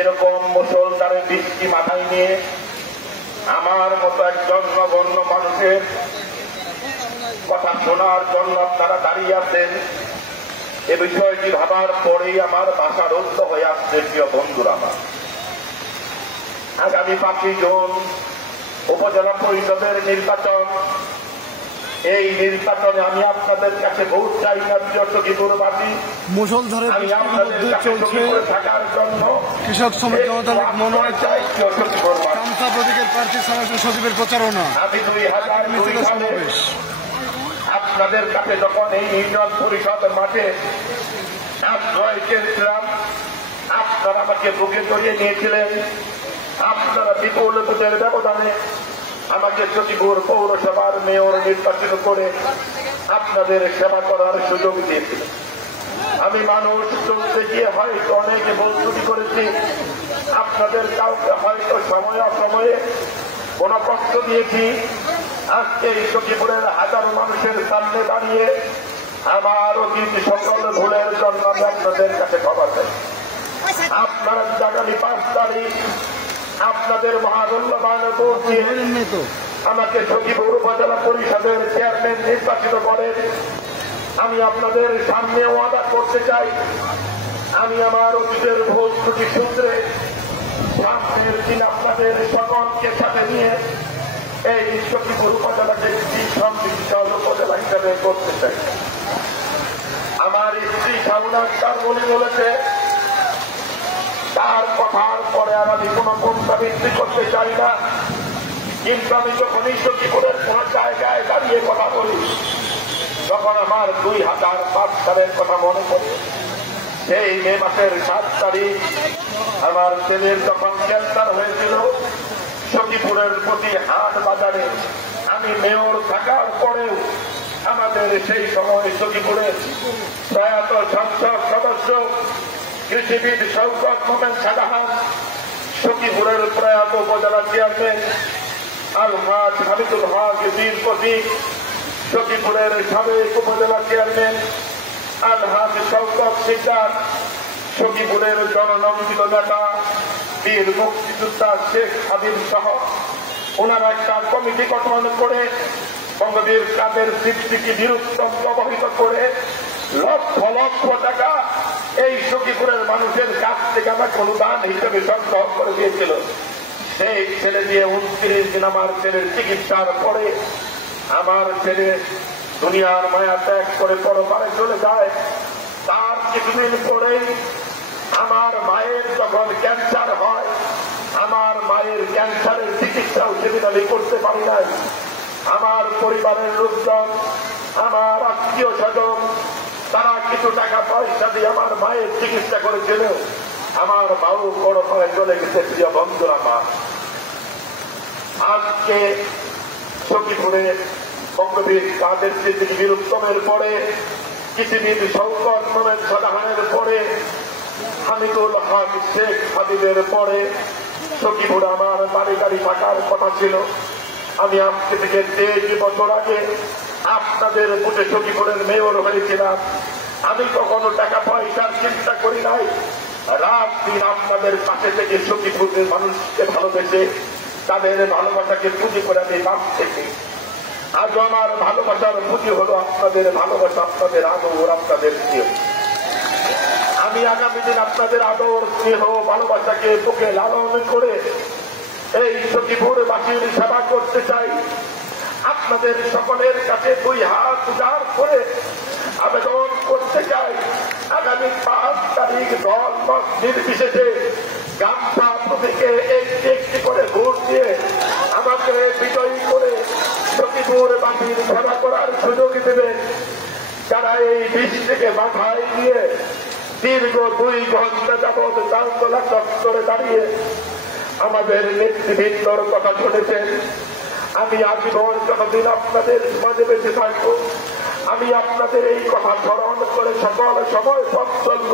এরকম মুসলধারে বৃষ্টি মাথায় নিয়ে আমার মতো একজন নগণ্য মানুষের কথা শোনার জন্য আপনারা দাঁড়িয়ে আছেন, এ বিষয়টি ভাবার পরেই আমার ভাষা রুদ্ধ হয়ে আসছে। প্রিয় বন্ধুরা, আমার আগামী 5 জুন উপজেলা পরিষদের নির্বাচন। এই নির্বাচনে আমি আপনাদের কাছে ভোট চাই না। প্রিয় সখীপুরবাসী, মুষলধারে চলছে কৃষক শ্রমিক জনতার মনোনীত কামসা প্রতীকের প্রার্থী সমাবেশ সচিবের প্রচারণা। আমি 2002 সালে আপনাদের কাছে যখন এই ইউনিয়ন পরিষদ মাঠে আশ্রয় চেয়েছিলাম, আপনারা আমাকে বুকে জড়িয়ে নিয়েছিলেন। আপনারা বিপুল ভোটের ব্যবধানে আমাকে সচিবপুর পৌরসভার মেয়র নির্বাচিত করে আপনাদের সেবা করার সুযোগ দিয়েছিলেন। আমি মানুষ চলতে গিয়ে হয়তো অনেকে ভুল করেছি, আপনাদের কাউকে হয়তো সময় অসময়ে কোন কষ্ট দিয়েছি। আজকে এই সখীপুরের হাজারো মানুষের সামনে দাঁড়িয়ে আমার অতীত সকল ভুলের জন্য আমি আপনাদের কাছে ক্ষমা চাই। আপনারা আগামী 5 তারিখ আপনাদের মহামূল্যবান ভোট দিয়ে আমাকে সখীপুর উপজেলা পরিষদের চেয়ারম্যান নির্বাচিত করেন। আমি আপনাদের সামনে ওয়াদা করতে চাই, আমি আমার অতীতের ভুল ত্রুটি সূত্রে সামনের দিন আপনাদের সকলকে সাথে নিয়ে এই সখীপুর উপজেলাকে একটি সমৃদ্ধিশালী উপজেলা হিসাবে করতে চাই। আমার স্ত্রী শামুনা আক্তার বলেছে, তার কথার পরে আর আমি কোন পুনরাবৃত্তি করতে চাই না, কিন্তু আমি যখন এই সখীপুরের কোন জায়গায় দাঁড়িয়ে কথা বলি, যখন আমার 2005 সালের কথা মনে পড়ে। সেই মে মাসের 7 তারিখ আমার ছেলের যখন ক্যান্সার হয়েছিল, সখীপুরের প্রতি হাট বাজারে আমি মেয়র থাকার পরেও আমাদের সেই সময় সখীপুরের প্রয়াত সংসদ সদস্য কৃষিবিদ শওকত মোমেন সাজাহান, সখীপুরের প্রয়াত উপজেলা চেয়ারম্যান আলহাজ হামিদুল হক বীর প্রতীক, সখীপুরের সাবেক উপজেলা চেয়ারম্যান আলহাজ শওকত সিকদার, সখীপুরের জননন্দিত নেতা বীর মুক্তিযোদ্ধা শেখ হাবিব সহ ওনারা একটা কমিটি গঠন করে বঙ্গবীর কাদের স্মৃতিকে বিরুদ্ধ প্রভাবিত করে লক্ষ লক্ষ টাকা এই সখীপুরের মানুষের কাছ থেকে আমাকে অনুদান হিসেবে সংগ্রহ করে দিয়েছিল। সেই ছেলে দিয়ে 29 দিন আমার ছেলের চিকিৎসার পরে আমার ছেলে দুনিয়ার মায়া ত্যাগ করে পরপারে চলে যায়। তার কিছুদিন পরেই আমার মায়ের যখন ক্যান্সার হয়, আমার মায়ের ক্যান্সারের চিকিৎসাও সেদিন আমি করতে পারি নাই। আমার পরিবারের লোকজন, আমার আত্মীয় স্বজন, তারা কিছু টাকা পয়সা দিয়ে আমার মায়ের চিকিৎসা করেছিল। আমার মাও বড় করে চলে গেছে। প্রিয় বন্ধুরা, মা আজকে সখীপুরে বঙ্গবীর কাদের স্মৃতিকে বিরুদ্ধমের পরে, কৃষিবিদ শওকত মোমেন সাজাহানের পরে, হামিদুল হক শেখ হাবিবের পরে সখীপুর আমার বাড়ি গাড়ি থাকার কথা ছিল। আমি আজকে থেকে 23 বছর আগে আপনাদের বুঝে সখীপুরের মেয়র হয়েছিলাম। আমি কখনো টাকা পয়সার চিন্তা করি নাই। রাত দিন আপনাদের পাশে থেকে সখীপুরের মানুষকে ভালোবেসে তাদের ভালোবাসাকে পুঁজি করে আমি বাপ থেকে আজও আমার ভালোবাসার পুঁজি হলো আপনাদের ভালোবাসা, আপনাদের আদর, আপনাদের স্নেহ। আমি আগামী দিন আপনাদের আদর, স্নেহ, ভালোবাসাকে বুকে লালন করে এই সখীপুরবাসীর সেবা করতে চাই। আপনাদের সকলের কাছে 2 হাত উজাড় করে আবেদন করতে চাই, আগামী 5 তারিখ দল মত নির্বিশেষে গামছা প্রতীকে একটি করে ভোট দিয়ে আমাকে বিজয়ী করে সখীপুরবাসীর সেবা করার সুযোগ দেবেন। যারা এই বৃষ্টিকে মাথায় নিয়ে দীর্ঘ 2 ঘন্টা যাবৎ চান্দোলা চত্বরে দাঁড়িয়ে আমাদের নেতৃবৃন্দর কথা শুনেছেন। আমি আজীবন যতদিন আপনাদের মাঝে বেঁচে থাকবো, আমি আপনাদের এই কথা স্মরণ করে সকল সময় পথ চলব।